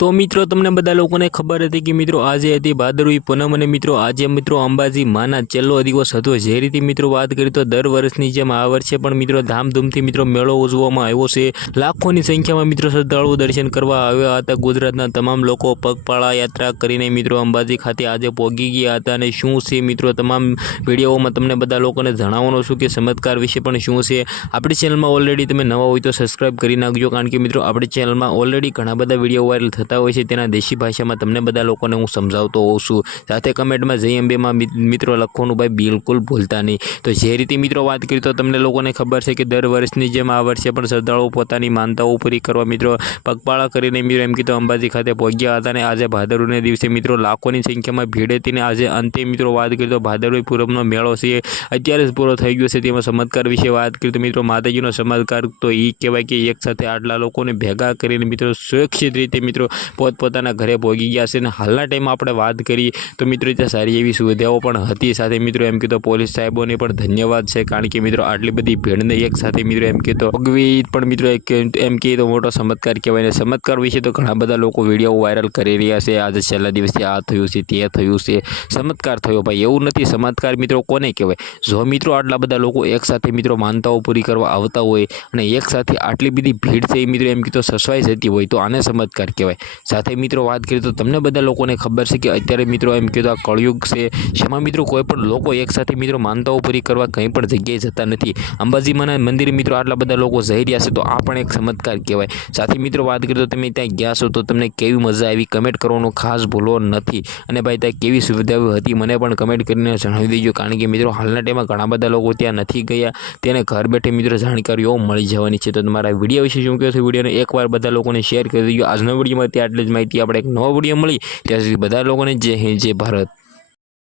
तो मित्रों तमने बधा लोकोने खबर हती कि मित्रों आजे हती भादरवी पूनम अने मित्रों आजे मित्रों अंबाजी माना छेल्लो दिवस हतो। जे रीते मित्रों बात करीए तो दर वर्षनी जेम आ वर्षे पण मित्रों धामधूमथी मित्रों मेळो उजववामां आव्यो छे। लाखोनी संख्यामां मित्रों श्रद्धाळुओ दर्शन करवा आव्या हता। गुजरातना तमाम लोको पगपाळा यात्रा करीने मित्रों अंबाजी खाते आजे पहोंची गया हता। अने शुं छे मित्रों तमाम विडियोमां तमने बधा लोकोने जणाववानो छुं के चमत्कार विषे पण शुं छे। आपणी चेनलमां ऑलरेडी तमे नवा होय तो सब्सक्राइब करी नाखजो, कारण के मित्रों आपणी चेनलमां ऑलरेडी घणा बधा विडियो वायरल थता होय छे। तेना देशी भाषामां तमने बधा लोकोने हूँ समजावतो होउं छुं। साथे कमेंटमां जय अंबे मां मित्रों लखवानुं भाई बिलकुल भूलता नहीं। तो जे रीते मित्रों बात करीए तो तमने लोकोने खबर छे कि दर वर्षनी जेम आ वर्षे पण श्रद्धाळुओ पोतानी मानताओ पूरी करवा मित्रों पगपाळा करीने मित्रों एम कीधुं अंबाजी खाते पहोंच्या हता। अने आजे भादरवीना दिवसे मित्रों लाखोनी संख्यामां भीड़ हती। ने आजे अंते मित्रों बात करीए तो भादरवी पूनमनो मेळो छे अत्यारे ज पूरो थई गयो छे। तेमां चमत्कार विषे बात करीए तो मित्रों माताजीनो चमत्कार तो ई कहेवाय के एक साथे आटला लोकोने भेगा करीने मित्रों सुरक्षित रीते मित्रों पोतपोताना घरे पहोंची गया छे। हालना टाइम आपणे वात करी तो मित्रों त्यां सारी एवी सुविधाओ पण हती। साथे मित्रों एम कीधुं पोलीस साहेबोने पण धन्यवाद छे, कारण के मित्रों आटली बधी भीड़ने एक साथे मित्रों एम कीधुं भोगवी पण मित्रों एक एम कहीए तो मोटो चमत्कार कहेवाय। ने चमत्कार विषे तो घणा बधा लोको विडियो वायरल करी रह्या छे। आज छेल्ला दिवसे आ थयुं छे ते थयुं छे, चमत्कार थयो भाई एवुं नथी। चमत्कार मित्रों कोने कहेवाय? जो मित्रों आटला बधा लोको एक साथे मित्रों मानताओ पूरी करवा आवता होय अने एक साथे आटली बधी भीड़ छे मित्रों एम कीधुं सचवाई जती होय तो आने चमत्कार कहेवाय। साथे मित्रों बात करीए तो तमने बधा लोकोने खबर छे कि अत्यारे मित्रों एम कीधुं आ कळयुग छे, जेमां मित्रों कोई पण लोको एक साथे मित्रों मानताओ पूरी करवा कई पण जग्याए जता नथी। अंबाजी माना मंदिरे मित्रों आटला बधा लोको जई रह्या छे तो आ पण एक चमत्कार कहेवाय। साथे मित्रों बात करीए तो तमे त्यां गया छो तो तमने केवी मजा आवी कमेंट करवानुं खास भूलो नथी। अने भाई त्यां केवी सुविधाओ हती મને પણ कमेंट करीने जणावी देजो, कारण के मित्रों हालना टाइममां घणा बधा लोको त्यां नथी गया, तेने घर बैठे मित्रों जानकारीओ मळी जवानी छे। तो तमारा विडियो विषे शुं कहो छो विडियोने एकवार बधा लोकोने शेर करी देजो। आजना विडियोमां आटली ज माहिती। આપણે એક નવો વિડિયો મળી ત્યાં સુધી બધા લોકોને જય હિન્દ જય ભારત।